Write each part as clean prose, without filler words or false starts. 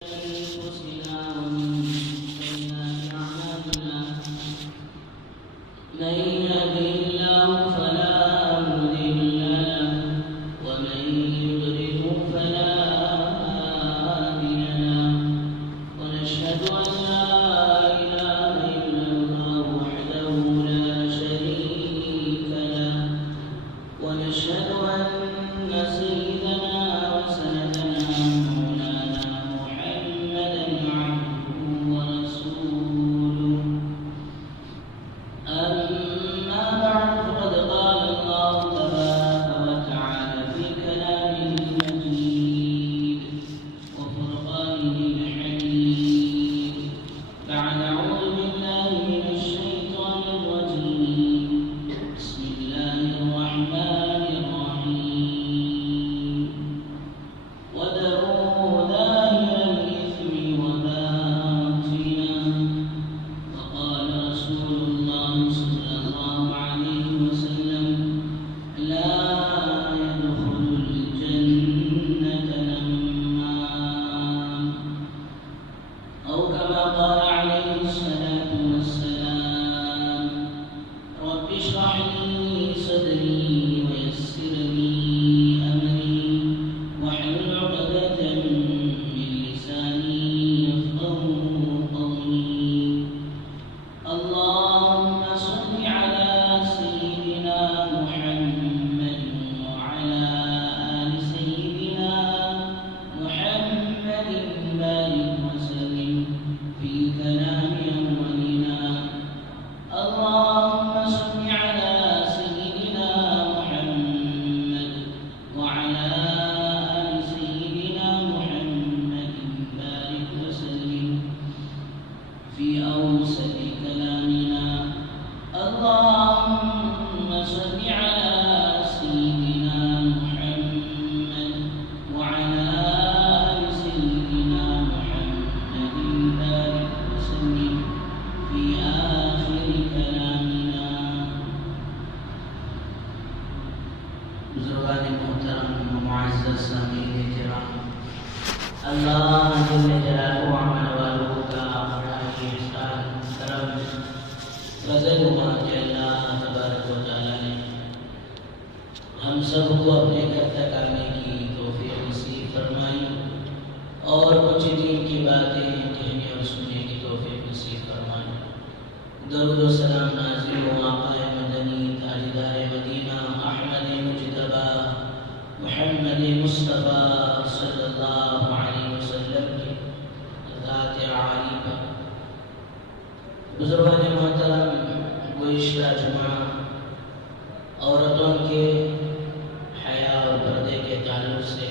أنفسنا ومن سيئات أعمالنا من يهده الله فلا مضل له ومن يضلل فلا هادي له ونشهد أن لا إله إلا الله وحده لا شريك له ونشهد أن سيدنا وسندنا مولانا محمدا عبده ورسوله أما بعد فقد قال الله تبارك وتعالى في كلامه المجيد وفرقانه الحميد بعد أعوذ بالله من الشيطان الرجيم بسم الله الرحمن الرحيم وذروا ظاهر الإثم وباطنه وقال رسول الله صلى الله عليه وسلم لا يدخل الجنة نمام أو كما قال عليه الصلاة والسلام رب اشرح لي صدري ويسر لي أمري واحلل عقدة من لساني يفقهوا قولي اللهم صل على سيدنا محمد وعلى آل سيدنا محمد بارك وسلم في كلام أولنا اللهم صل على سيدنا محمد وعلى آل سيدنا محمد بارك وسلم في أوسط كلامنا اللهم صل على سيدنا محمد وعلى آل سيدنا محمد بارك وسلم في آخر كلامنا بزرگان محترم ومعزز سامعین کرام، اللہ جل جلالہ وعمل والہ کا بڑا ہی احسان کرم فضل ہوا کہ اللہ تبارک و تعالیٰ نے ہم سب کو اپنے گھر تک آنے کی توفیق نصیب فرمائی اور کچھ دین کی باتیں کہنے اور سننے کی توفیق نصیب فرمائی۔ درود و سلام نازل ہو آقا مدنی تاجدار مدینہ احمد مجتبی محمد مصطفیٰ صلی اللہ علیہ وسلم کی ذات عالی پر۔ بزرگان محترم، گزشتہ جمعہ عورتوں کے حیا اور پردے کے تعلق سے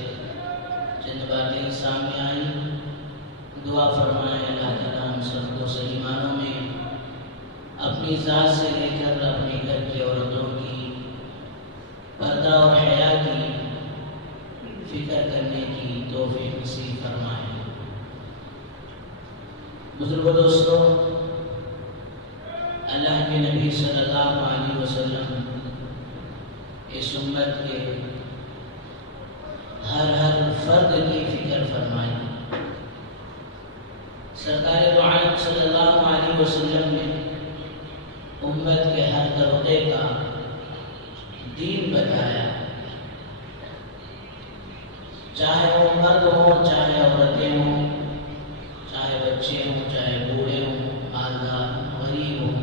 چند باتیں سامنے آئیں۔ دعا فرمائیں اللہ تعالیٰ ہم سب کو صحیح معنوں میں اپنی ذات سے لے کر اپنے گھر کی عورتوں کی پردہ اور حیا کی فکر کرنے کی توفیق نصیب فرمائیں۔ بزرگ دوستوں، اللہ کے نبی صلی اللہ علیہ وسلم اس امت کے ہر فرد کی فکر فرمائی۔ سرکار دو عالم صلی اللہ علیہ وسلم نے امت کے ہر طبقے کا دین بتایا، چاہے وہ مرد ہوں، چاہے عورتیں ہوں، چاہے بچے ہوں، چاہے بوڑھے ہوں، آزاد ہوں، غریب ہوں،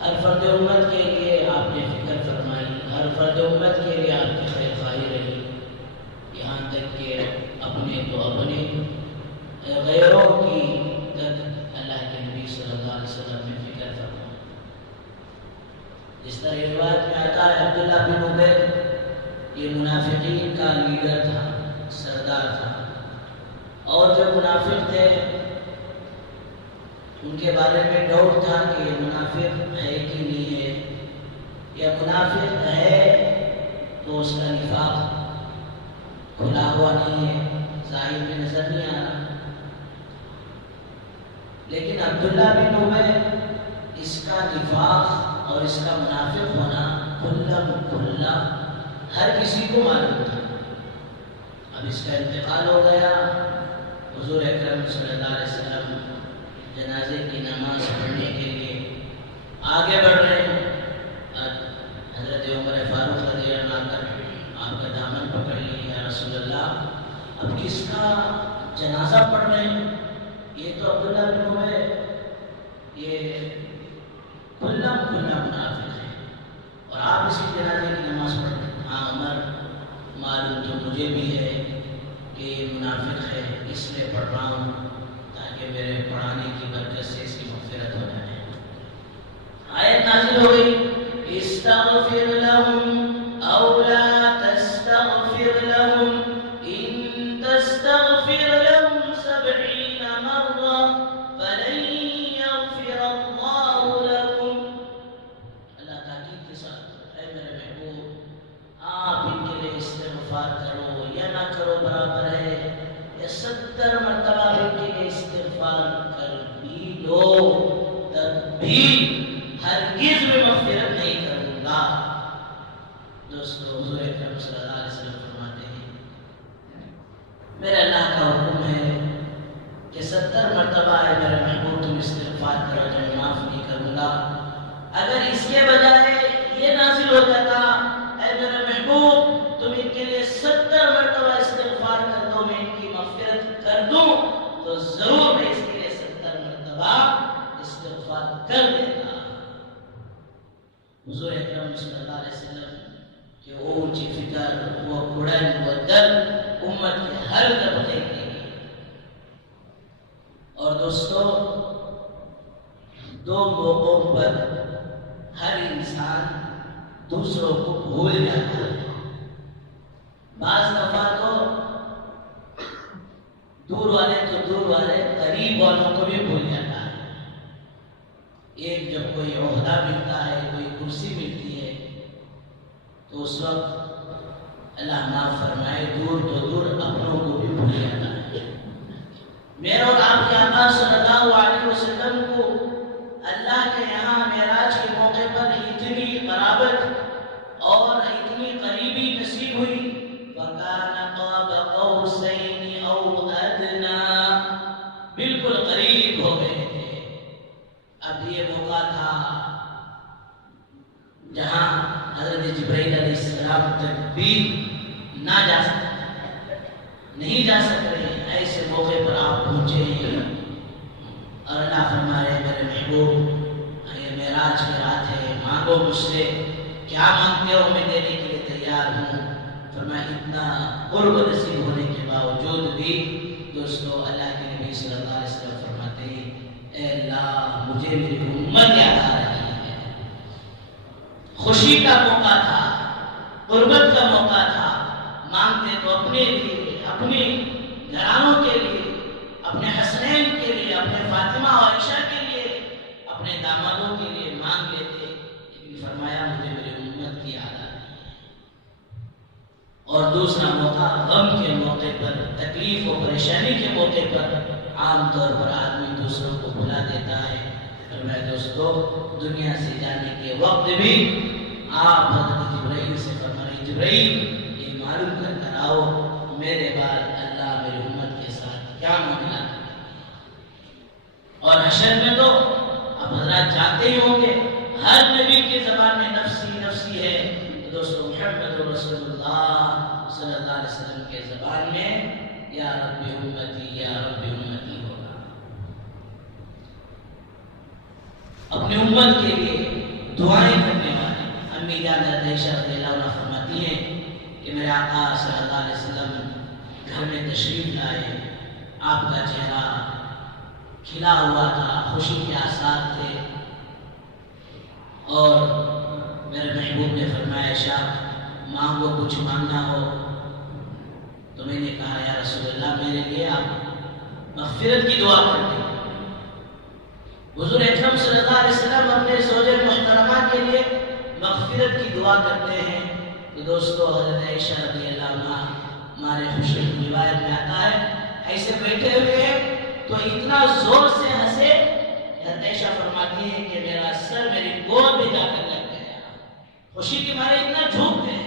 ہر فرد امت کے لیے آپ نے فکر فرمائی، ہر فرد امت کے لیے آپ کی خیر خواہی رہی، یہاں تک کہ اپنے تو اپنے غیروں کی تک اللہ کے نبی صلی اللہ علیہ وسلم نے فکر فرمائی۔ جس طرح روایت میں آتا ہے عبداللہ بن ابی یہ منافقین کا لیڈر تھا، سردار تھا، اور جو منافق تھے ان کے بارے میں ڈاؤٹ تھا کہ یہ منافق ہے کہ نہیں ہے، یا منافق ہے تو اس کا نفاق کھلا ہوا نہیں ہے، ظاہر میں نظر نہیں آ رہا۔ لیکن عبداللہ بن ابی اس کا نفاق اور اس کا منافق ہونا کھلا ہر کسی کو معلوم تھا۔ اب اس کا انتقال ہو گیا. حضور اکرم صلی اللہ علیہ وسلم جنازے کی نماز پڑھنے کے لیے آگے بڑھ رہے ہیں. حضرت عمر فاروق رضی اللہ عنہ کر آپ کا دامن پکڑ لیا. یا رسول اللہ اب کس کا جنازہ پڑھ رہے ہیں؟ یہ تو عبداللہ بن عمر یہ کھلم منافق ہے اور آپ اس کی جنازے کی نماز پڑھ رہے ہیں. ہاں عمر معلوم تو مجھے بھی ہے کہ یہ منافق ہے، اس لیے پڑھ رہا ہوں تاکہ میرے پڑھانے کی برکت سے اس کی مغفرت ہو جائے. آیت نازل ہو گئی استغفر لهم او لا تستغفر لهم ان تستغفر لهم 70 مرة فلن يغفر الله لكم. اللہ تاکید کے ساتھ اے میرے محبوب آپ ان کے لیے استغفار کرو یا نہ کرو برابر ہے، یا 70 مرتبہ ان کے لیے استغفار کر بھی لو تب بھی ہرگز میں مغفرت نہیں کروں گا. دوستو حضور اکرم صلی اللہ علیہ وسلم فرماتے ہیں میرے اللہ کا حکم ہے کہ 70 مرتبہ ہے میرے محبوب تم استغفار کرو تو میں معاف نہیں کروں گا. اگر اس کے بجائے یہ نازل ہو جاتا اے میرے محبوب تم ان کے لیے 70 مرتبہ استغفار کر دو میں ان کی مغفرت کر دوں تو ضرور میں اس کے لیے 70 مرتبہ استغفار کر دیتا. حضور اکرم صلی اللہ علیہ وسلم کہ وہ اونچی فکر، وہ کڑن، وہ درد امت کے ہر طبقے کے لیے. اور دوستو دو موقعوں پر ہر انسان دوسروں کو بھول جاتا ہے. بعض دفعہ تو دور والے قریب والوں کو بھی بھول جاتا ہے. ایک جب کوئی عہدہ ملتا ہے، کوئی کرسی ملتی ہے تو اس وقت اللہ معاف فرمائے دور تو دور اپنوں کو بھی بھول جاتا ہے. میرے اور آپ کے آقا صلی اللہ علیہ وسلم کو اللہ کے یہاں معراج کے موقع پر اتنی قرابت اور اتنی قریبی نصیب ہوئی وَكَانَ قَابَ قَوْسَيْنِ أَوْ أَدْنَىٰ بالکل قریب ہو گئے تھے. اب یہ موقع تھا جہاں حضرت جبرائیل علیہ السلام تک بھی نہ جا سکتے، نہیں جا سکتے. ایسے موقع پر آپ پہنچے ہیں اور اللہ فرما رہے میرے محبوب یہ معراج کی رات ہے، مانگو مجھ سے کیا مانگتے ہو میں دینے کے لیے تیار ہوں. فرمایا اتنا قرب نصیب ہونے کے باوجود بھی دوستو اللہ کے نبی صلی اللہ علیہ وسلم فرماتے ہیں اے اللہ مجھے میری امت یاد آ رہی ہے. خوشی کا موقع تھا، قربت کا موقع تھا. مانگتے تو اپنے لیے، اپنے گھرانوں کے لیے، اپنے حسنین کے لیے، اپنے فاطمہ اور عائشہ کے لیے، اپنے دامادوں کے لیے مانگ لیتے، لیکن فرمایا مجھے میری امت کی یاد آ رہی ہے. اور دوسرا موقع غم کے موقع پر، تکلیف و پریشانی کے موقع پر عام طور پر آدمی دوسروں کو بھلا دیتا ہے. فرمایا دوستو دنیا سے جانے کے وقت بھی آپ حضرت جبرائیل سے فرمائے جبرائیل یہ معلوم کر کر آؤ میرے بعد اللہ میری امت کے ساتھ کیا معاملہ کرے. اور حشر میں تو اب حضرات جانتے ہی ہوں گے ہر نبی کے زبان میں نفسی نفسی ہے. تو دوستو محمد رسول اللہ صلی اللہ علیہ وسلم کے زبان میں یا رب امتی یا رب امتی ہوگا. اپنی امت کے لیے دعائیں کرنے والے امی جان حضرت عائشہ رضی اللہ عنہا فرماتی ہیں کہ میرے آقا صلی اللہ علیہ وسلم گھر میں تشریف لائے، آپ کا چہرہ کھلا ہوا تھا، خوشی کے آثار تھے. اور میرے محبوب نے فرمایا عائشہ مانگو کچھ مانگنا ہو. تو میں نے کہا یا رسول اللہ میرے لیے آپ مغفرت کی دعا کرتے. حضور اکرم صلی اللہ علیہ وسلم اپنے زوج محترمہ کے لیے مغفرت کی دعا کرتے ہیں. تو دوستو حضرت عائشہ رضی اللہ عنہا ہمارے خوشی کی روایت میں آتا ہے ایسے بیٹھے ہوئے ہیں تو اتنا زور سے ہنسے حضرت عائشہ فرماتی ہے کہ میرا سر میری گود میں جا کر لگ گیا. خوشی کے مارے اتنا جھوم گئے.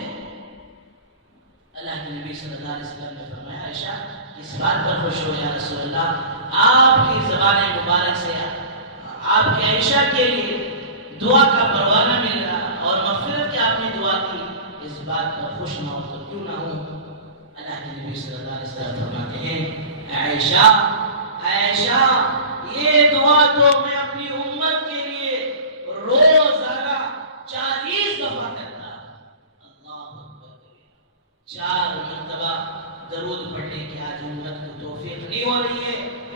اللہ کے نبی صلی اللہ علیہ وسلم نے فرمایا عائشہ اس بات پر خوش ہو یا رسول اللہ آپ کی زبان مبارک سے آپ کی عائشہ کے لیے دعا کا پروانہ مل رہا اور مغفرت کی آپ نے دعا کی، اس بات پر خوش نہ ہو تو کیوں نہ ہو؟ اللہ کے نبی صلی اللہ علیہ وسلم فرماتے ہیں عائشہ عائشہ یہ دعا تو میں اپنی امت کے لیے روزانہ 40 دفعہ کرتا، اللہ اکبر، 4 مرتبہ درود پڑھنے کی آج امت کو توفیق نہیں ہو رہی ہے،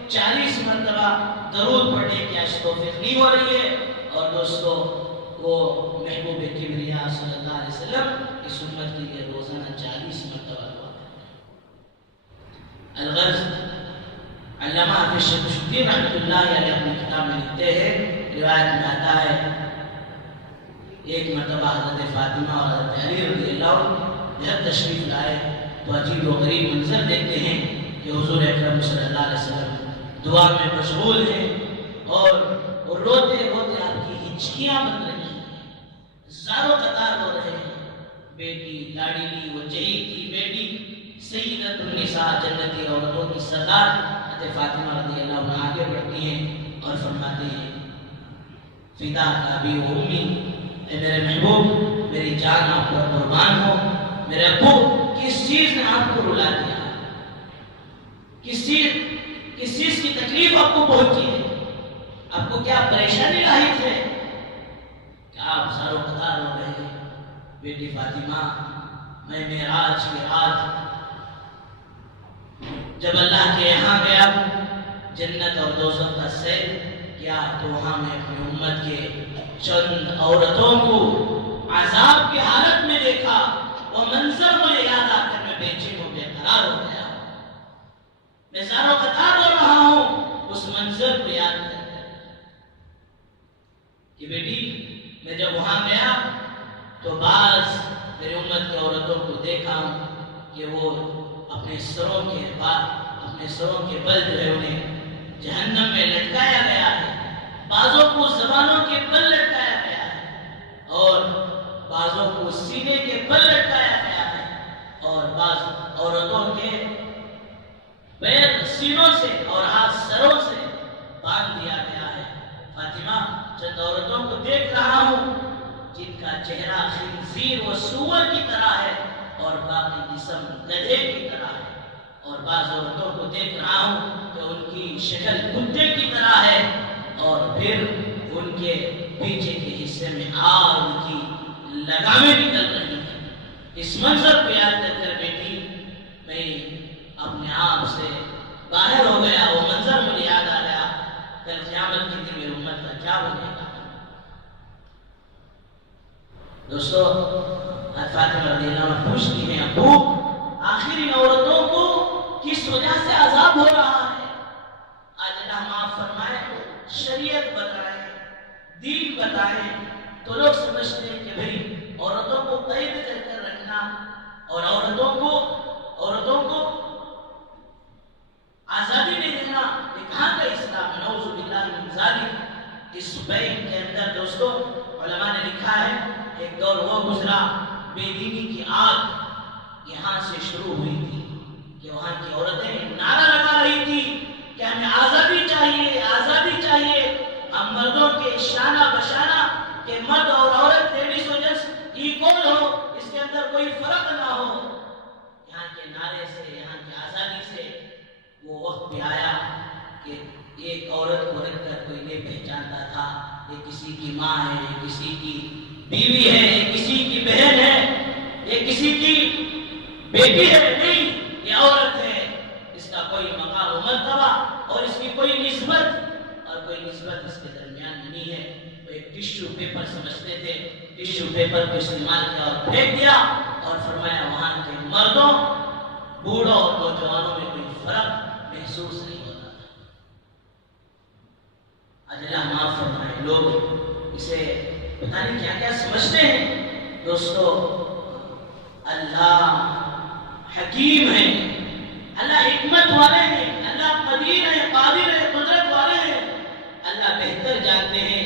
40 مرتبہ درود پڑھنے کی آج توفیق نہیں ہو رہی ہے۔ اور دوستو وہ محبوب کبریا صلی اللہ علیہ وسلم اس امت کے لیے روزانہ 40 مرتبہ دعا کرتے ہیں۔ الغرض علامہ حافظ شیخ الدین رحمۃ اللہ علیہ اپنی کتاب میں لکھتے ہیں، روایت میں آتا ہے ایک مرتبہ حضرت فاطمہ اور حضرت علی رضی اللہ عنہ جب تشریف لائے تو عجیب و غریب منظر دیکھتے ہیں کہ حضور اکرم صلی اللہ علیہ وسلم دعا میں مشغول ہیں اور روتے روتے آپ کی ہچکیاں بن رہی ہیں، زارو قطار ہو رہے ہیں۔ بیٹی لاڈلی وجہی کی بیٹی سیدۃ النساء جنتی عورتوں کی سردار حضرت فاطمہ رضی اللہ عنہ آگے بڑھتی ہیں اور فرماتے ہیں فداک ابی و امی، اے میرے محبوب میری جان آپ پر قربان ہو، میرے ابو کس چیز نے آپ کو رلا دیا، کس چیز کی تکلیف آپ کو پہنچی ہے، آپ کو کیا پریشانی لاحق ہے کہ آپ زارو قطار ہو رہے ہیں؟ بیٹی فاطمہ میں معراج کے رات جب اللہ کے یہاں گیا جنت اور دوزخ کا سیر کیا تو وہاں میں اپنی امت کے چند عورتوں کو عذاب کی حالت میں دیکھا، وہ منظر مجھے یاد آ کر میں بے چین و بے قرار ہو گیا، میں زارو قطار ہو رہا ہوں اس منظر کو یاد کر کہ بیٹی میں جب وہاں گیا تو بعض میری امت کی عورتوں کو دیکھا ہوں کہ وہ اپنے سروں کے بل جو ہے انہیں جہنم میں لٹکایا گیا ہے، بعضوں کو زبانوں کے بل لٹکایا گیا ہے اور بعضوں کو سینے کے بل لٹکایا گیا ہے اور بعض عورتوں کے پیر سینوں سے اور ہاتھ سروں سے باندھ دیا گیا ہے۔ فاطمہ چند عورتوں کو دیکھ رہا ہوں جن کا چہرہ خنزیر و سور کی طرح ہے اور باقی جسم گدھے کی طرح ہے، اور بعض عورتوں کو دیکھ رہا ہوں کہ ان کی شکل کتے کی طرح ہے اور پھر ان کے پیچھے کے حصے میں آگ کی لگامیں نکل رہی ہیں۔ اس منظر کو یاد کر کر بیٹی میں اپنے آپ سے باہر ہو گیا، وہ منظر مجھے یاد آ گیا، کل قیامت کے دن میری امت کا کیا بنے گا۔ دوستو فاطمہ رضی اللہ عنہ پوچھتی ہیں ابو آخر ان عورتوں کو کس وجہ سے عذاب ہو رہا ہے؟ آج اللہ معاف فرمائے، شریعت بتائیں، دین بتائیں تو لوگ سمجھتے ہیں کہ بھئی عورتوں کو قید کر کر رکھنا اور عورتوں کو آزادی نہیں دینا یہ کہاں کا اسلام؟ نعوذ باللہ من ذالک۔ اس بیت کے اندر دوستو علماء نے لکھا ہے ایک دور وہ گزرا بے دینی کی آگ یہاں سے شروع ہوئی تھی کہ وہاں کی عورتیں نعرہ لگا رہی تھی کہ ہمیں آزادی چاہیے، آزادی چاہیے، ہم مردوں کے شانہ بشانہ کہ مرد اور عورت لیڈیز و جینٹس ایکول ہو، اس کے اندر کوئی فرق نہ ہو۔ یہاں کے نعرے سے، یہاں کی آزادی سے وہ وقت بھی آیا کہ ایک عورت کو رکھ کر کوئی نہیں پہچانتا تھا یہ کسی کی ماں ہے، یہ کسی کی بیوی ہے، یہ کسی کی بہن ہے، یہ کسی کی بیٹی ہے، نہیں، یہ عورت ہے، اس کا کوئی مقام و مرتبہ اور اس کی کوئی نسبت اس کے درمیان نہیں ہے۔ وہ ایک ٹشو پیپر سمجھتے تھے، ٹشو پیپر کو استعمال کیا اور پھینک دیا اور فرمایا وہاں کے مردوں، بوڑھوں اور نوجوانوں میں کوئی فرق محسوس نہیں ہوتا تھا۔ آج اللہ معاف فرمائے، لوگ اسے پتہ نہیں کیا کیا سمجھتے ہیں۔ دوستو اللہ حکیم ہے، اللہ حکمت والے ہیں، اللہ قدیر ہے، قادر ہے، قدرت والے ہیں۔ اللہ بہتر جانتے ہیں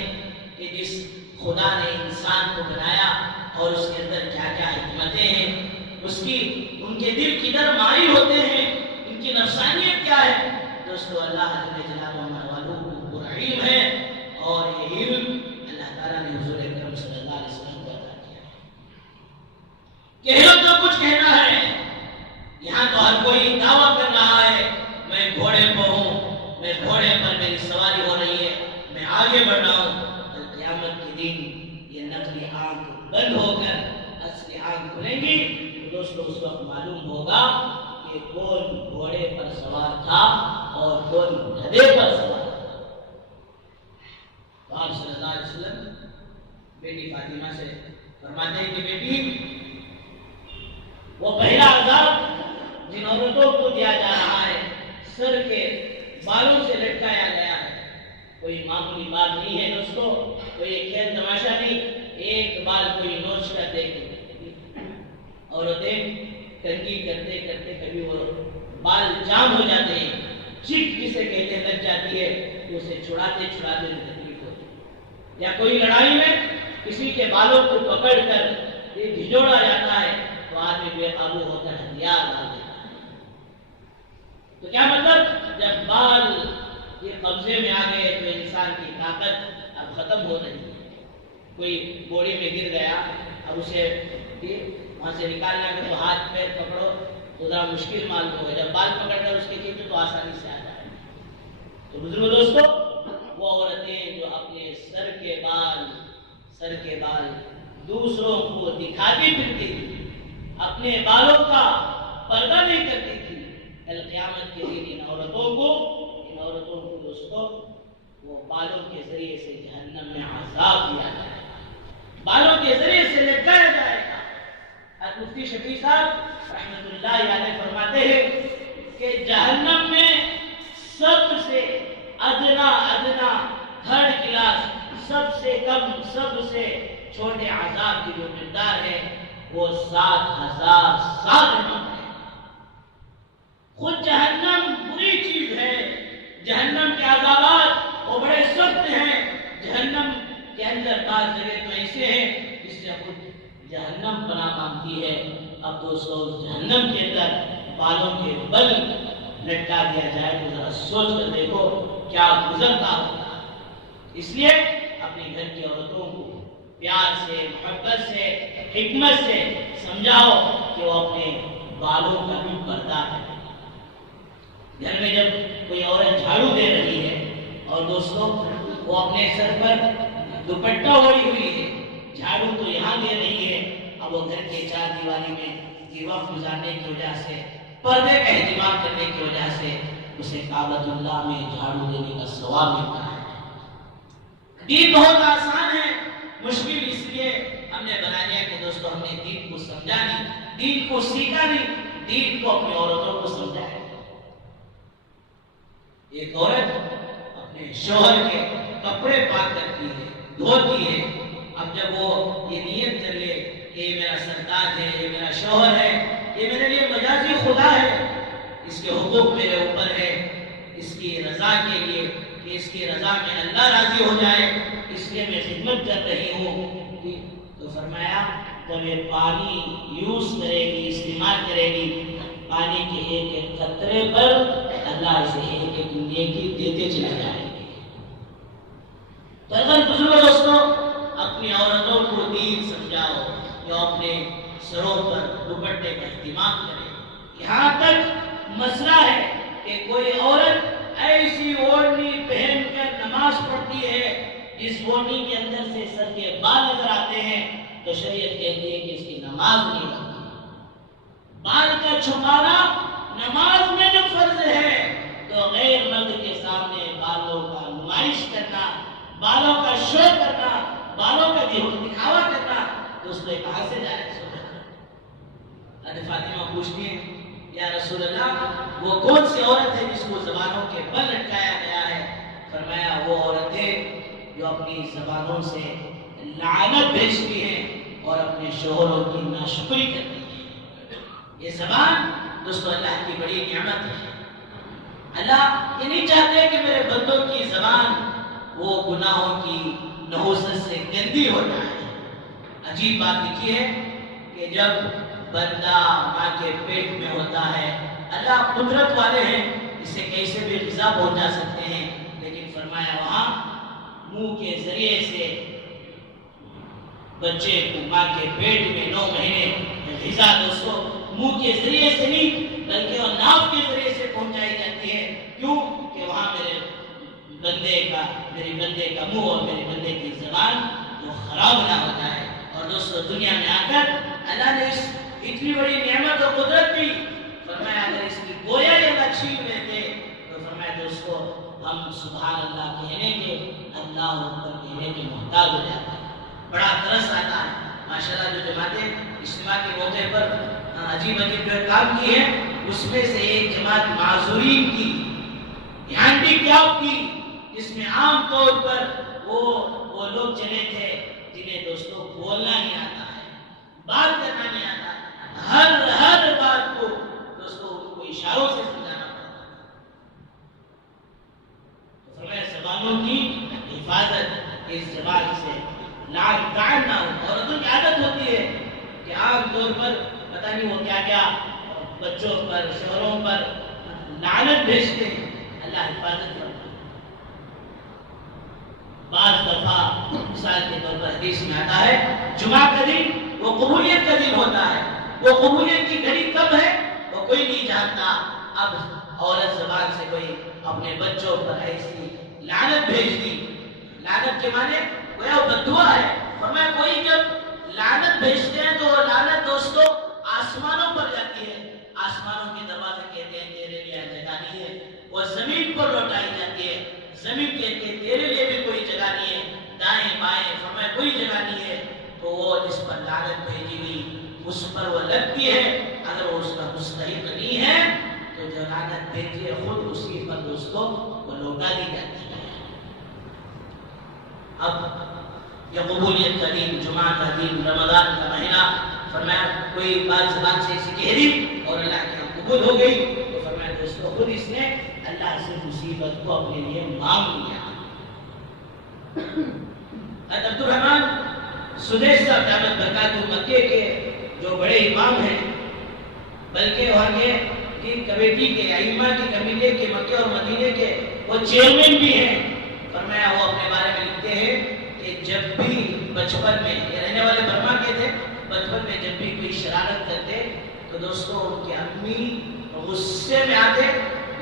کہ جس خدا نے انسان کو بنایا اور اس کے اندر کیا کیا حکمتیں ہیں، اس کی ان کے دل کدھر مائل ہوتے ہیں، ان کی نفسانیت کیا ہے. دوستو اللہ جل جلالہ والوں کو علم ہے، اور یہ علم اللہ تعالیٰ نے حضور اکرم صلی اللہ علیہ وسلم کو عطا کیا ہے. کہو تو کچھ کہنا ہے. یہاں تو ہر کوئی دعویٰ کر رہا ہے میں گھوڑے پہ ہوں، میں گھوڑے پر میری سواری ہو رہی ہے، میں آگے بڑھ رہا ہوں. قیامت کے دن یہ نقلی آنکھ بند ہو کر اصلی آنکھ کھلیں گی تو دوستو اس وقت معلوم ہوگا کہ کون گھوڑے پر سوار تھا اور کون گدھے پر سوار تھا. آپ صلی اللہ علیہ وسلم بیٹی فاطمہ سے فرماتے ہیں کہ بیٹی، وہ پہلا عذاب جن عورتوں کو دیا جا رہا ہے سر کے بالوں سے لٹکایا گیا ہے، کوئی معمولی بات نہیں ہے دوستو، کوئی کھیل تماشا نہیں. ایک بال کوئی نوچ کر دے عورتیں کنگھی کرتے کرتے کبھی وہ بال جام ہو جاتے ہیں، چک جسے کہتے ہیں لگ جاتی ہے، تو اسے چھڑاتے چھڑاتے تکلیف ہوتی ہے. یا کوئی لڑائی میں کسی کے بالوں کو پکڑ کر جھجوڑا جاتا ہے تو آدمی بے قابو ہو کر ہتھیار ڈال دیتا ہے. تو کیا مطلب، جب بال یہ قبضے میں آ گئے تو انسان کی طاقت اب ختم ہو رہی ہے. کوئی بوڑی میں گر گیا، اب اسے وہاں سے نکالنا ہے تو ہاتھ پیر پکڑو تو ذرا مشکل معلوم ہوگا. جب بال پکڑ کر اس کے کھینچو تو آسانی سے آ جائے. تو بزرگوں دوستو، وہ عورتیں جو اپنے سر کے بال دوسروں کو دکھاتی پھرتی تھی، اپنے بالوں کا پردہ نہیں کرتی تھی، کل قیامت کے دن ان عورتوں کو دوستو وہ بالوں کے ذریعے سے جہنم میں عذاب دیا جائے گا، بالوں کے ذریعے سے لٹکایا جائے گا. مفتی شفیع صاحب رحمۃ اللہ علیہ فرماتے ہیں کہ جہنم میں سب سے ادنا تھرڈ کلاس، سب سے کم، سب سے چھوٹے عذاب کی جو مقدار ہے وہ 7,000 سال ہے. خود جہنم بری چیز ہے، جہنم کے عذابات وہ بڑے سخت ہیں. جہنم کے اندر بعض جگہ تو ایسے ہیں جس سے خود جہنم پناہ مانگتی ہے. اب دوستو جہنم کے اندر بالوں کے بل لٹکا دیا جائے تو ذرا سوچ کر دیکھو کیا گزرتا ہوگا. اس لیے اپنے گھر کی عورتوں کو پیار سے، محبت سے، حکمت سے سمجھاؤ کہ وہ اپنے بالوں کا بھی پردہ ہے. گھر میں جب کوئی عورت جھاڑو دے رہی ہے اور دوستو وہ اپنے سر پر دوپٹہ اوڑھی ہوئی ہے، جھاڑو تو یہاں دے رہی ہے، اب وہ گھر کے چار دیواری میں یہ وقت گزارنے کی وجہ سے، پردے کا اہتمام کرنے کی وجہ سے اسے کعبۃ اللہ میں جھاڑو دینے کا ثواب ملتا ہے. دین بہت آسان ہے، مشکل اس لیے ہم نے بنا لیا کہ دوستو ہم نے دین کو سمجھا نہیں، دین کو سیکھا نہیں، دین کو اپنی عورتوں کو سمجھایا. ایک عورت اپنے شوہر کے کپڑے پاک کرتی ہے، دھوتی ہے. اب جب وہ یہ نیت کر لے کہ یہ میرا سرتاج ہے، یہ میرا شوہر ہے، یہ میرے لیے مجازی خدا ہے، اس کے حقوق میرے اوپر ہے، اس کی رضا کے لیے کہ اس کی رضا میں اللہ راضی ہو جائے اس لیے میں خدمت کر رہی ہوں، تو فرمایا جب یہ پانی یوز کرے گی، استعمال کرے گی، پانی کے ایک ایک قطرے پر اللہ اسے ایک ایک نیکی دیتے چلے جائیں گے. تو اگر بزرگوں دوستوں اپنی عورتوں کو دین سمجھاؤ، جو اپنے سروں پر دوپٹے کا اہتمام کرے. یہاں تک مسئلہ ہے کہ کوئی عورت ایسی اوڑھنی پہن کر نماز پڑھتی ہے جس اوڑھنی کے اندر سے سر کے بال نظر آتے ہیں تو شریعت کہتی ہے کہ اس کی نماز نہیں ہوتی. بال کا چھپانا نماز میں جو فرض ہے تو غیر مرد کے سامنے بالوں کا نمائش کرنا، بالوں کا شو کرنا، بالوں کا دکھاوا کرنا دوستوں کہاں سے جائے. حضرت فاطمہ پوچھتی ہے یا رسول اللہ وہ کون سی عورت ہے جس کو زبانوں کے بل لٹکایا گیا ہے؟ فرمایا وہ عورتیں جو اپنی زبانوں سے لعنت بھیجتی ہیں اور اپنے شوہروں کی ناشکری کرتی ہیں. یہ زبان دوستو اللہ کی بڑی نعمت ہے. اللہ یہ نہیں چاہتے کہ میرے بندوں کی زبان وہ گناہوں کی نحوست سے گندی ہو جائے. عجیب بات لکھی ہے کہ جب بندہ ماں کے پیٹ میں ہوتا ہے، اللہ قدرت والے ہیں، اسے کیسے بھی غذا پہنچا سکتے ہیں، لیکن فرمایا وہاں منہ کے ذریعے سے بچے کو ماں کے پیٹ میں 9 مہینے غذا دوستوں منہ کے ذریعے سے نہیں بلکہ وہ ناف کے ذریعے سے پہنچائی جاتی ہے. کیوں کہ وہاں میرے بندے کا منہ اور میرے بندے کی زبان وہ خراب نہ ہو جائے. اور دوستوں دنیا میں آ کر اللہ نے اس اتنی بڑی نعمت اور قدرت دی، فرمایا اگر اس کی گویا یہ اللہ چھین لیتے تو فرمایا دوستوں ہم سبحان اللہ کہنے کے اللہ اکبر کہنے کے محتاج ہو جاتے ہیں. بڑا ترس آتا ہے ماشاءاللہ جو جماعتیں اجتماع کے موقع پر عجیب جو کام کی ہے، اس میں سے ایک جماعت معذورین کی ہینڈی کیپ کی، جس میں عام طور پر وہ لوگ چلے تھے جنہیں دوستوں بولنا نہیں آتا ہے، بات کرنا نہیں آتا، ہر بات کو دوستوں ان کو اشاروں سے سمجھانا پڑتا ہے. تو فرمایا زبانوں کی حفاظت، اس زبان سے لعن نہ ہو. عورتوں کی عادت ہوتی ہے کہ عام طور پر پتہ نہیں وہ کیا بچوں پر شوہروں پر لعنت بھیجتے ہیں. اللہ حفاظت کرتا ہے. بعض دفعہ مثال کے طور پر حدیث میں آتا ہے جمعہ کا دن وہ قبولیت کا دن ہوتا ہے. وہ قبولیت کی گھڑی کب ہے وہ کوئی نہیں جانتا. اب عورت زبان سے کوئی اپنے بچوں پر ایسی لعنت بھیج دی. لعنت کے معنی وہ بددعا ہے. فرمایا کوئی جب لعنت بھیجتے ہیں تو وہ لعنت دوستوں آسمانوں پر جاتی ہے. آسمانوں کے دروازے کہتے ہیں تیرے لیے جگہ نہیں ہے. وہ زمین پر لوٹائی جاتی ہے. زمین کہتے ہیں تیرے لیے بھی کوئی جگہ نہیں ہے. دائیں بائیں فرمایا کوئی جگہ نہیں ہے. تو وہ جس پر لعنت بھیجی ہوئی اس پر وہ لگتی ہے. اگر وہ اس کا مستحق نہیں ہے تو جو لعنت بھیجی ہے خود اسی پر دوستوں وہ لوٹا دی جاتی ہے. اب یہ قبولیت کا دن، جمعہ کا دن، رمضان کا مہینہ، فرمایا کوئی بات زبان سے ایسی کہہ دی اور اللہ کے قبول ہو گئی تو فرمایا دوستو خود اس نے اللہ سے مصیبت کو اپنے لیے مانگ لیا. حضرت عبد الرحمن سدیس صاحب دامت برکاتہ مکے کے جو بڑے امام ہیں، بلکہ وہاں کے کمیٹی کے ائمہ کی کمیٹی کے مکے اور مدینے کے وہ چیئرمین بھی ہیں. فرمایا وہ اپنے بارے میں لکھتے ہیں کہ جب بھی بچپن میں یہ رہنے والے برما کے تھے، بچپن میں جب بھی کوئی شرارت کرتے تو دوستوں ان کی امی غصے میں آتے،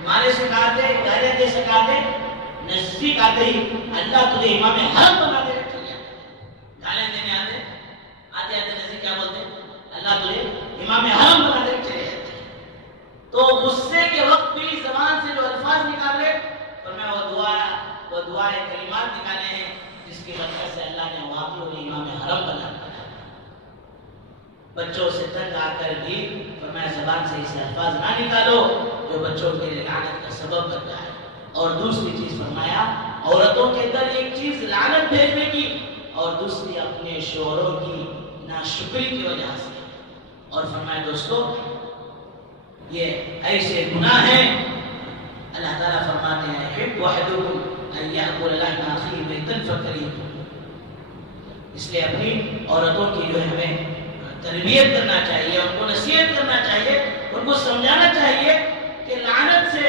مارے سکھاتے، گالیاں دے سکھاتے، نزدیک آتے ہی اللہ تجھے امام حرم بنا دے رکھ لیا. گالیاں دینے آتے نزدیک کیا بولتے؟ اللہ تجھے امام حرم بنا دے چلے جاتے. تو غصے کے وقت بھی زبان سے جو الفاظ نکالے فرمایا وہ دعائیں کلمات نکالے ہیں جس کی برکت سے اللہ نے واقعی انہیں امام حرم بنا دیا. بچوں سے تنگ آ کر بھی فرمایا زبان سے اسے الفاظ نہ نکالو جو بچوں کے لیے لعنت کا سبب بن جائے. اور دوسری چیز فرمایا عورتوں کے اندر ایک چیز لعنت بھیجنے کی اور دوسری اپنے شوہروں کی ناشکری کی وجہ سے. اور فرمایا دوستو یہ ایسے گناہ ہیں اللہ تعالیٰ فرماتے ہیں يحب أحدكم أن يأكل لحم أخيه ميتا فكرهتموه. اس لیے اپنی عورتوں کی جو ہے ہمیں تربیت کرنا چاہیے، ان کو نصیحت کرنا چاہیے، ان کو سمجھانا چاہیے کہ لعنت سے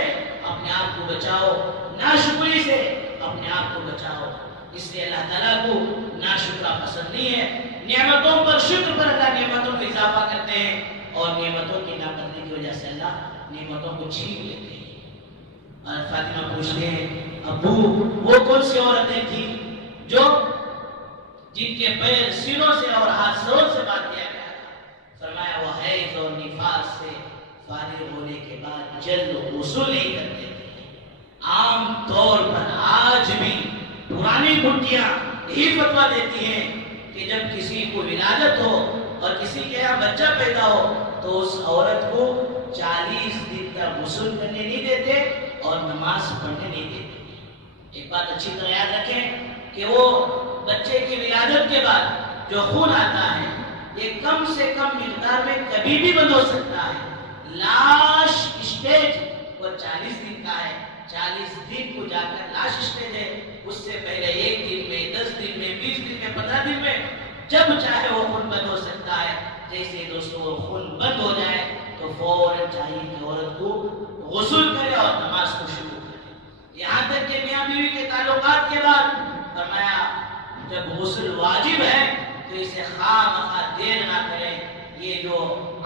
اپنے آپ کو بچاؤ، ناشکری سے اپنے آپ کو بچاؤ. اس لیے اللہ تعالیٰ کو ناشکرا پسند نہیں ہے. نعمتوں پر شکر پر اللہ نعمتوں کو اضافہ کرتے ہیں اور نعمتوں کی ناقدری کی وجہ سے اللہ نعمتوں کو چھین لیتے ہیں. اور فاطمہ پوچھتے ہیں ابو وہ کون سی عورتیں تھیں جو جن کے پیر سینوں سے اور ہاتھ سروں سے باندھ دیا گیا تھا؟ فرمایا وہ حیض اور نفاس سے فارغ ہونے کے بعد جلد غسل نہیں کرتے تھے. عام طور پر آج بھی پرانی بھٹیاں یہی فتویٰ دیتی ہیں کہ جب کسی کو ولادت ہو اور کسی کے یہاں بچہ پیدا ہو تو اس عورت کو 40 دن کا غسل کرنے نہیں دیتے اور نماز پڑھنے نہیں دیتے. ایک بات اچھی طرح یاد رکھیں کہ وہ بچے کی ولادت کے بعد جو خون آتا ہے یہ کم سے کم مقدار میں کبھی بھی بند ہو سکتا ہے. لاش اسٹیج وہ 40 دن کا ہے. 40 دن کو جا کر لاش اسٹیج ہے. اس سے پہلے 1 دن میں 10 دن میں 20 دن میں 15 دن میں جب چاہے وہ خون بند ہو سکتا ہے. جیسے دوستوں وہ خون بند ہو جائے تو فوراً چاہیے کہ عورت کو غسل کرے اور نماز کو شروع کرے۔ یہاں تک کہ میاں بیوی کے تعلقات کے بعد فرمایا جب غسل واجب ہے تو اسے خواہ دیر نہ کریں۔ یہ جو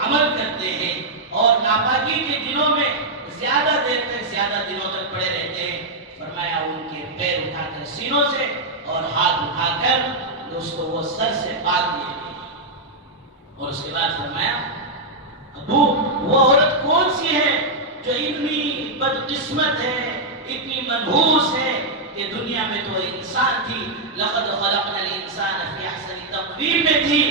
عمل کرتے ہیں اور ناپاکی کے دنوں میں زیادہ دیر تک زیادہ دنوں تک پڑے رہتے ہیں، فرمایا ان کے پیر اٹھا کر سینوں سے اور ہاتھ اٹھا کر دوستوں وہ سر سے باندھ دیے گئے۔ اور اس کے بعد فرمایا ابو وہ عورت کون سی ہے جو اتنی بدقسمت ہے، اتنی منحوس ہے کہ دنیا میں تو انسان تھی، لقد خلقنا الانسان فی احسن تقویم میں تھی،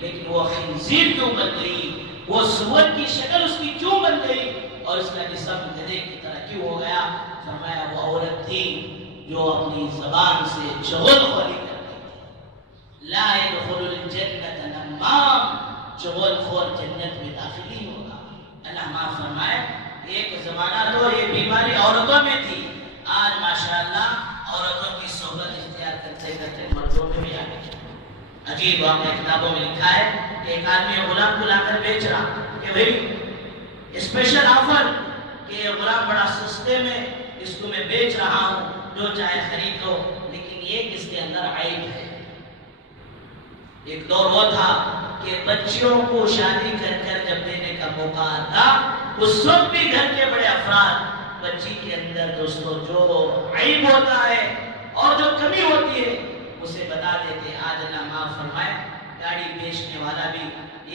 لیکن وہ خنزیر کیوں بن گئی، وہ سور کی شکل اس کی کیوں بن گئی اور اس کا جسم گدھے کی طرح کیوں ہو گیا؟ فرمایا وہ عورت تھی جو اپنی زبان سے چغل خوری کرتی تھی۔ لا يدخل الجنت نمام، چغل خور جنت میں داخل نہیں ہوگا۔ اللہ معاف فرمائے، ایک زمانہ تو یہ بیماری عورتوں میں تھی، آج ماشاءاللہ عورتوں کی صحبت اختیار کرتے کرتے مردوں میں بھی آ گئی۔ عجیب واقعہ کتابوں میں لکھا ہے کہ ایک آدمی غلام کو لا کر بیچ رہا کہ بھئی اسپیشل آفر کہ یہ غلام بڑا سستے میں اس کو میں بیچ رہا ہوں، جو چاہے خرید لو، لیکن یہ اس کے اندر عیب ہے۔ ایک دور وہ تھا کہ بچیوں کو شادی کر کر جب دینے کا موقع آتا اس وقت بھی گھر کے بڑے افراد بچی کے اندر دوستوں جو عیب ہوتا ہے اور جو کمی ہوتی ہے اسے بتا دیتے۔ آج اللہ معاف فرمائے، گاڑی بیچنے والا بھی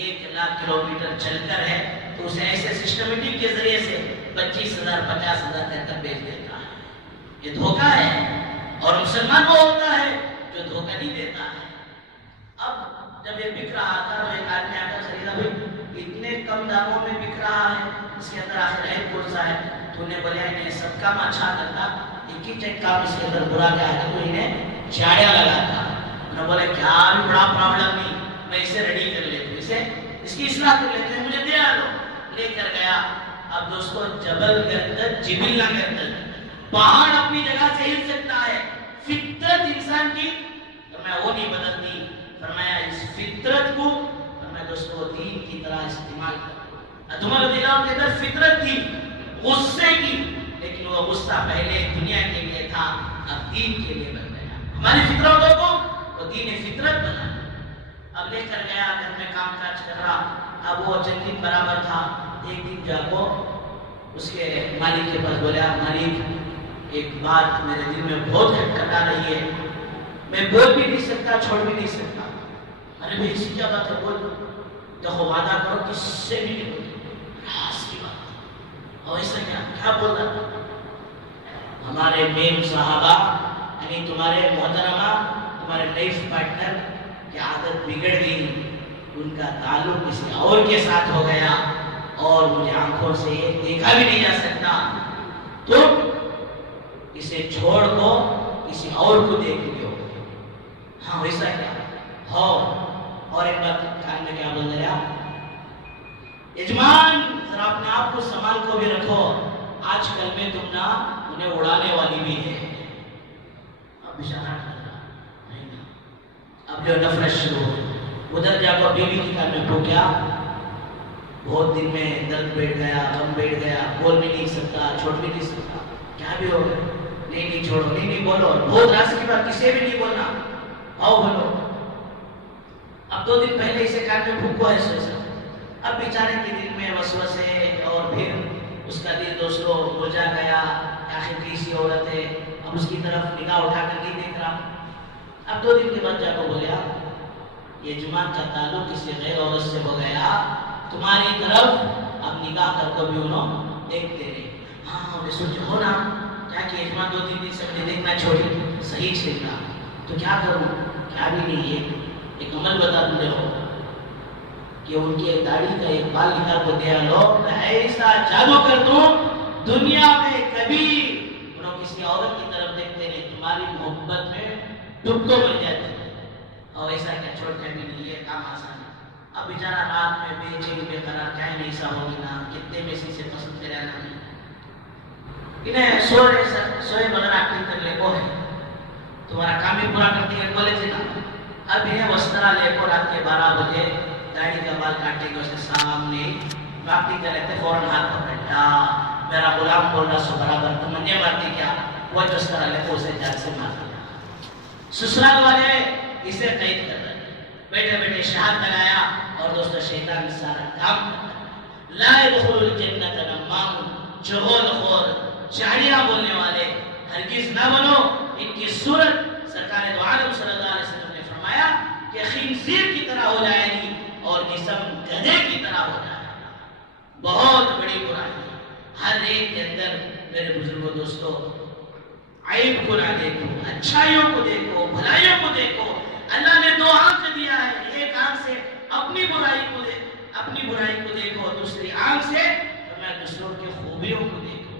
1,00,000 کلومیٹر چل کر ہے تو اسے ایسے سسٹمیٹک کے ذریعے سے 25,000 50,000 کہہ کر بیچ دیتا ہے۔ یہ دھوکہ ہے، اور مسلمان وہ ہوتا ہے جو دھوکہ نہیں دیتا ہے۔ اب جب یہ بک رہا تھا تو ایک آدمی آ کر خریدا، بھائی اتنے کم داموں میں بک رہا ہے، اس کے اندر آخر ہے کون سا ہے؟ تو انہیں بولے انہیں سب کام اچھا کرتا، ایک ہی چیک کام اس کے اندر برا کیا ہے تو انہیں جھاڑیاں لگاتا۔ انہوں نے بولے کیا بھی بڑا پرابلم نہیں، میں اسے ریڈی کر لیتا ہوں، اس کی اصلاح کر لیتے ہیں، مجھے دے آ لو۔ لے کر گیا۔ اب دوستو جبل گردد جبل نہ گردد، پہاڑ اپنی جگہ سے ہل سکتا ہے، فطرت انسان کی فرمایا وہ نہیں بدلتی۔ فرمایا اس فطرت کو فرمایا دوستو دین کی طرح استعمال کرو۔ تمہارے دلوں کے اندر فطرت تھی غصے کی، لیکن وہ غصہ پہلے دنیا کے لیے تھا، اب دین کے لیے بن گیا۔ ہماری فطرتوں کو وہ دین فطرت بنا۔ اب لے کر گیا، گھر میں کام کاج کر رہا۔ اب وہ چند دن برابر تھا، ایک دن جا کو اس کے مالک کے پاس بولا، مالک ایک بات میرے دل میں بہت کھٹکھٹا رہی ہے، میں بول بھی نہیں سکتا چھوڑ بھی نہیں سکتا۔ ارے بھائی اسی کیا بات ہے؟ بول دیکھو وعدہ کرو کس سے بھی نہیں بولتے، راز کی بات۔ اور ایسا کیا بول رہا تھا؟ ہمارے میم صحابہ یعنی تمہارے محترمہ تمہارے لائف پارٹنر کی عادت بگڑ گئی، ان کا تعلق کسی اور کے ساتھ ہو گیا اور مجھے آنکھوں سے یہ دیکھا بھی نہیں جا سکتا، تو اسے چھوڑ دو کسی اور کو دیکھ لیو۔ ہاں ویسا کیا ہو؟ اور ایک بات کان میں کیا بول رہا، یجمان ذرا اپنے آپ کو سنبھال کو بھی رکھو، آج کل میں تم نہ انہیں اڑانے والی بھی ہے۔ اب اشارہ کرنا نہیں نا، اب جو نفرت شروع ہو، ادھر جا کر بیوی کی کان میں ٹھوکیا، بہت دن میں درد بیٹھ گیا، غم بیٹھ گیا، بول بھی نہیں سکتا چھوڑ بھی نہیں سکتا، کیا بھی ہو گیا؟ نہیں چھوڑو، نہیں بولو، بہت راز کی بات کسی بھی نہیں بولنا، آؤ بولو۔ اب 2 دن پہلے اسے کان میں پھونکو ہے سوچا، اب بیچارے کے دل میں وسوسے اور پھر اس کا دل دوستوں رجا گیا، آخر کسی عورت ہے، اب اس کی طرف نگاہ اٹھا کر نہیں دیکھ رہا۔ اب 2 دن کے بعد جا کو بولیا، یہ جمعہ کا تعلق کسی غیر عورت سے ہو گیا، تمہاری طرف اب نگاہ کر کو بھی انہوں دیکھتے رہے۔ ہاں میں سوچا ہو نا کیا کہ یجمان 2-3 دن سے مجھے دیکھنا چھوڑی، صحیح چھیڑ رہا، تو کیا کروں؟ کیا بھی نہیں ہے، ایک عمل بتا دوں دیکھو کہ ان کی داڑھی کا ایک بال نکال کو دیا لو، میں ایسا جادو کر دوں دنیا میں کبھی انہوں کسی عورت کی طرف دیکھتے نہیں، تمہاری محبت میں ڈب کو مل جاتی ہے۔ اور ایسا کیا چھوڑ کے بھی نہیں، یہ کام آسان ہے۔ اب بیچارہ رات میں بے چین بے قرار، کیا نہیں ایسا ہوگی نا، کتنے میں سے پسند کرے نا، انہیں سوئے بغیر آخری کر لے کو ہے، تمہارا کام بھی پورا کرتی ہے بولے تھے نا۔ اب انہیں وسترا لے کو رات کے 12 بجے داڑھی کا بال کاٹے گا، اس کے سامنے باقی کر رہتے فوراً ہاتھ پکڑا، میرا غلام بول رہا سو برابر تمنے مارتی کیا، وہ جو اس طرح لے اسے جان سے مار دیا۔ سسرال والے اسے قید کر رہے، بیٹھے بیٹھے شہاد لگایا، اور دوستو شیطان سارا کام کرتا ہے۔ لا يدخل الجنت نمام، چغول خور، شاعریاں بولنے والے ہرگز نہ بنو۔ ان کی صورت سرکار دو عالم صلی اللہ علیہ وسلم نے فرمایا کہ خنزیر کی طرح ہو جائے گی اور جسم گدھے کی طرح ہو جائے گا۔ بہت بڑی برائی ہے۔ ہر ایک کے اندر میرے بزرگوں دوستو عیب کو نہ دیکھو، اچھائیوں کو دیکھو، بھلائیوں کو دیکھو۔ اللہ نے دو آنکھ دیا ہے، ایک آنکھ سے اپنی برائی کو دیکھو، دوسری آنکھ سے دوسروں کی خوبیوں کو دیکھو۔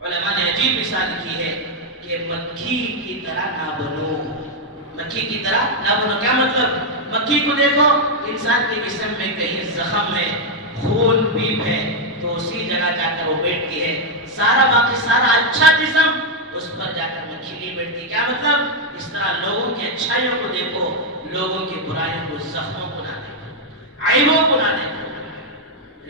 علماء نے عجیب مثال لکھی ہے کہ مکھی کی طرح نہ بنو، مکھی کی طرح نہ بنو۔ کیا مطلب؟ مکھی کو دیکھو، انسان کے جسم میں کہیں زخم ہے، خون بیپ ہے تو اسی جگہ جا کر وہ بیٹھتی ہے، باقی سارا اچھا جسم اس پر جا کر مکھی نہیں بیٹھتی۔ کیا مطلب؟ اس طرح لوگوں کی اچھائیوں کو دیکھو، لوگوں کی برائیوں کو، زخموں کو نہ دیکھو، عیبوں کو نہ دیکھو۔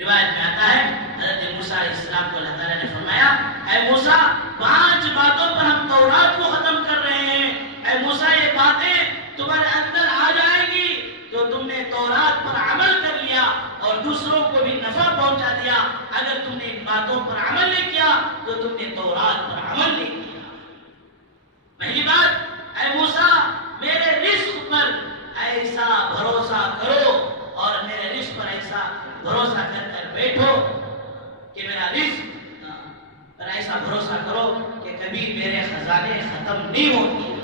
روایت میں آتا ہے حضرت موسیٰ علیہ السلام کو اللہ تعالیٰ نے فرمایا، اے موسیٰ 5 باتوں پر ہم تورات کو ختم کر رہے ہیں، اے موسیٰ یہ باتیں تمہارے اندر آ جائیں گی تو تم نے تورات پر عمل کر لیا اور دوسروں کو بھی نفع پہنچا دیا، اگر تم نے ان باتوں پر عمل نہیں کیا تو تم نے تورات پر عمل نہیں کیا۔ پہلی بات، اے موسیٰ میرے رزق پر ایسا بھروسہ کرو اور میرے رزق پر ایسا بھروسہ کر بیٹھو کہ میرا رزق پر ایسا بھروسہ کرو کہ کبھی میرے خزانے ختم نہیں ہوتی۔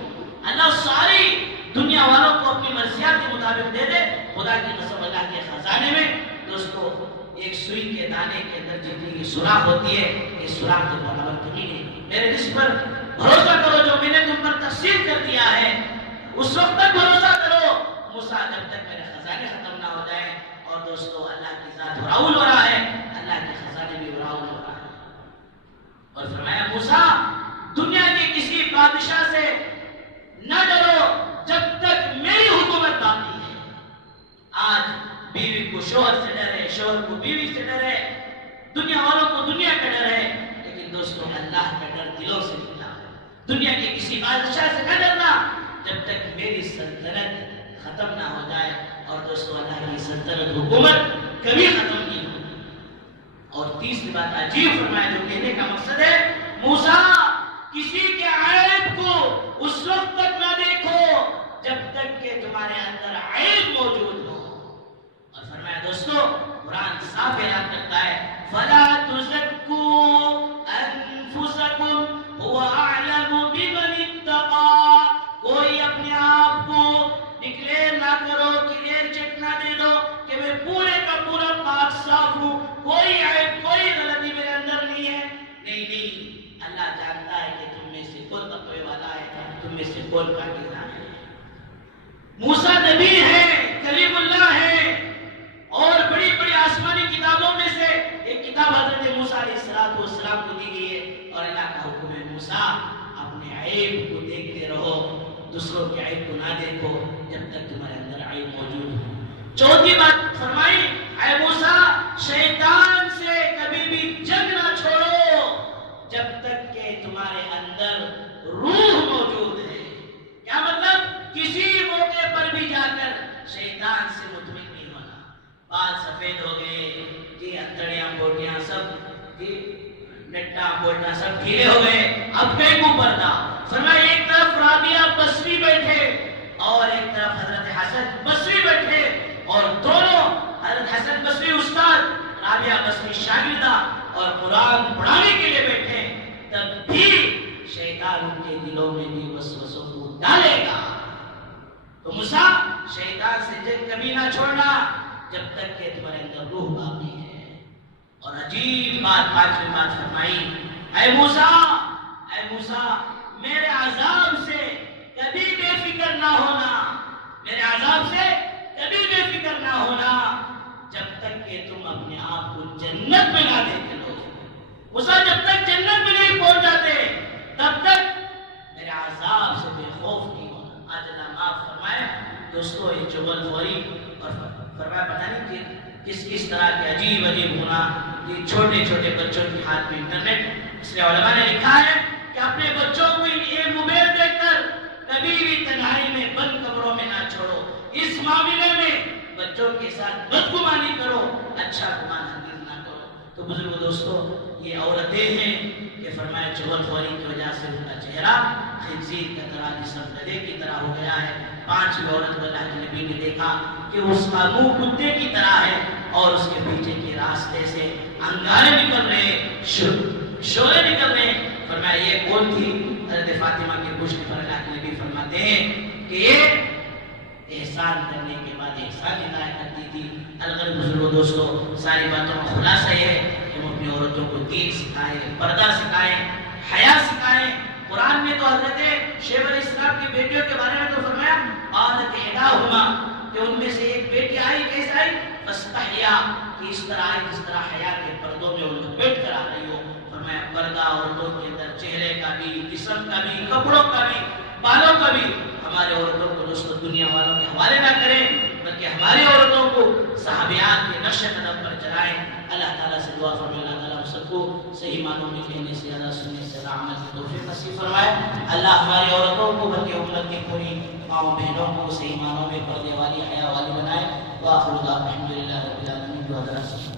اللہ ساری دنیا والوں کو اپنی مرضیات کے مطابق دے دے، خدا کی قسم اللہ کے خزانے میں دوستو ایک سوئی کے دانے کے اندر جتنی سوراخ ہوتی ہے، یہ سوراخ کے برابر کبھی نہیں۔ میرے رزق پر بھروسہ کرو جو میں نے تم پر تقسیم کر دیا ہے، اس وقت تک بھروسہ کرو موسیٰ جب تک میرے خزانے ختم نہ ہو جائیں۔ اور دوستو اللہ کی ذات راؤل ہو رہا ہے، اللہ کے خزانے بھی راؤل ہو رہا ہے۔ اور فرمایا موسیٰ دنیا کے کسی بادشاہ سے نہ ڈرو جب تک میری حکومت باقی ہے۔ آج بیوی کو شوہر سے ڈر ہے، شوہر کو بیوی سے ڈر ہے، دنیا والوں کو دنیا کا ڈر ہے، لیکن دوستو اللہ کا ڈر دلوں سے نکلا ہے۔ دنیا کے کسی بادشاہ سے نہ ڈرنا جب تک میری سلطنت ختم نہ ہو جائے۔ اور دوستو اللہ کی سلطنت حکومت کبھی ختم نہیں ہوتی۔ اور تیسری بات عجیب فرمایا جو کہنے کا مقصد ہے، موسیٰ کسی کے عیب کو اس وقت تک نہ دیکھو جب تک کہ تمہارے اندر عیب موجود ہو۔ اور فرمایا دوستو قرآن صاف اعلان کرتا ہے فَلَا تُزَكُّوا أَنفُسَكُمْ هُوَ أَعْلَمُ بِمَنِ اتَّقَىٰ۔ کوئی اپنے آپ کو ڈکلیئر نہ کرو، کلیئر چیک نہ دے دو کہ میں پورے کا پورا پاک صاف ہوں، کوئی عیب کوئی غلطی میرے اندر نہیں ہے۔ نہیں، اللہ جانتا ہے کہ تم میں سے کون تقوی والا ہے، تم میں سے کون پاکیزہ ہے۔ موسیٰ نبی ہے، کلیم اللہ ہے، اور بڑی بڑی آسمانی کتابوں میں سے ایک کتاب حضرت موسیٰ علیہ السلام کو دی گئی ہے، اور اللہ کا حکم ہے موسیٰ اپنے عیب کو دیکھتے رہو، دوسروں کے عیب کو نہ دیکھو جب تک تمہارے اندر عیب موجود ہو۔ چوتھی بات فرمائی، اے موسیٰ شیطان سے کبھی بھی جنگ نہ چھوڑو جب تک کہ تمہارے اندر روح موجود ہے۔ کیا مطلب؟ کسی موقع پر بھی جا کر شیطان سے مطمئن نہیں ہونا۔ بال سفید ہو گئے جی، انتڑیاں بوٹیاں سب جی، نٹا بوٹا سب ڈھیلے ہو گئے، اب پھینکو پردہ۔ فرمایا ایک طرف رابعہ بصری بیٹھے اور ایک طرف حضرت حسن بصری بیٹھے، اور دونوں حضرت حسن بصری استاد، رابعہ بصری شاگردہ، اور قرآن پڑھانے کے لیے بیٹھے، تب بھی شیطان ان کے دلوں میں بھی وسوسوں کو ڈالے گا۔ تو موسیٰ شیطان سے جنگ کبھی نہ چھوڑنا جب تک کہ تمہارے اندر روح باقی ہے۔ اور عجیب بات پانچویں بات فرمائی، اے موسیٰ میرے عذاب سے کبھی بے فکر نہ ہونا، میرے عذاب سے کبھی بے فکر نہ ہونا جب تک کہ تم اپنے آپ کو جنت میں نہ دیکھ لو۔ موسیٰ جب تک جنت میں نہیں پہنچ جاتے تب تک میرے عذاب سے بے خوف نہیں ہونا۔ آج اللہ معاف فرمائے دوستو، یہ چغل خوری اور فرمایا پتہ نہیں کہ کس طرح کے عجیب عجیب گناہ یہ چھوٹے چھوٹے بچوں کے ہاتھ میں انٹرنیٹ. اس لیے علماء نے لکھا ہے کہ اپنے بچوں کو یہ موبائل دیکھ کر کبھی بھی تنہائی میں بند کمروں میں نہ چھوڑو. اس معاملے میں بچوں کے ساتھ بدگمانی کرو، اچھا گمان ہرگز نہ کرو. تو بزرگ دوستو یہ عورتیں ہیں کہ فرمایا چغل خوری کی وجہ سے ان کا چہرہ خنزیر کی طرح جسم گدھے کی طرح ہو گیا ہے. 5ویں عورت کو اللہ کے نبی نے دیکھا کہ اس کا منہ کتے کی طرح ہے اور اس کے پیچھے کے راستے سے انگارے نکل رہے، شعلے نکل رہے. فرمایا یہ کون تھی؟ حضرت فاطمہ کی پشت پر اللہ کے نبی فرماتے ہیں کہ یہ احسان کرنے کے بعد احسان عطا کرتی تھی. الغرض بزرگوں دوستو ساری باتوں کا خلاصہ یہ ہے کہ ہم اپنی عورتوں کو دین سکھائیں، پردہ سکھائیں، حیا سکھائیں. قرآن میں تو حضرت شیخ علیہ السلام کی بیٹیوں کے بارے میں تو فرمایا قالت احداہما کہ ان میں سے ایک بیٹی آئی، کیسے آئی؟ فاستحیا کہ اس طرح آئی جس طرح حیا کے پردوں میں ان بیٹھ کر آ رہی ہو. فرمایا پردہ عورتوں کے اندر چہرے کا بھی، جسم کا بھی، کپڑوں کا بھی، بالوں کا بھی. ہمارے عورتوں کو دوستو دنیا والوں کے حوالے نہ کریں بلکہ ہماری عورتوں کو صحابیات کے نقش قدم پر چلائیں. اللہ تعالیٰ سے دعا فرمائے اللہ تعالیٰ ہم سب کو صحیح معنوں میں کہنے سے زیادہ سننے سے عمل کی توفیق نصیب فرمائے. اللہ ہماری عورتوں کو بلکہ امت کی پوری ماؤں بہنوں کو صحیح معنوں میں پردے والی، حیا والی بنائے. وآخر دعوانا الحمدللہ رب العالمین.